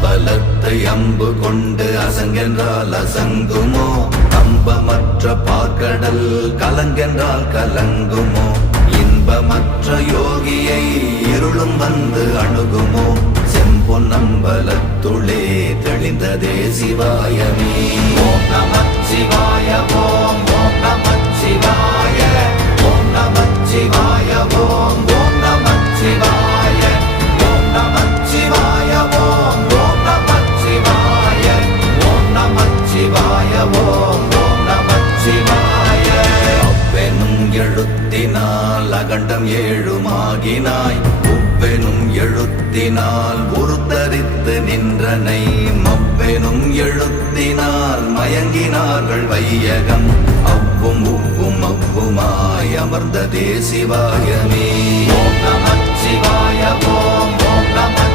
அம்பலத்தை அம்பு கொண்டு அசங்கென்றால் அசங்குமோ? கம்பமற்ற பார்க்கடல் கலங்கென்றால் கலங்குமோ? இன்பமற்ற யோகியை இருளும் வந்து அணுகுமோ? செம்பொன்னம்பலத்துளே தெளிந்ததே சிவாயமே. ஓம் நமச்சிவாய ஓம் ஓம் நமச்சிவாய ஓம் நமச்சிவாய ஓம் ஓம் நமச்சிவாய ஓம் நமச்சிவாய ஓம் ஓம் நமச்சிவாய ஓம் நமச்சிவாய ஓம் ஓம் நமச்சிவாய. அவ்வெனும் எழுத்தினால் அகண்டம் ஏழுமாகினாய், உவ்வெனும் எழுத்தினால் உருத்தரித்து நின்றனை, மவ்வெனும் எழுத்தினால் மயங்கினார்கள் வையகம், அவ்வும் உவ்வும் அவ்வுமாய் அமர்ந்ததே சிவாயமே. ஓம் நமச்சிவாய ஓம் ஓம் நம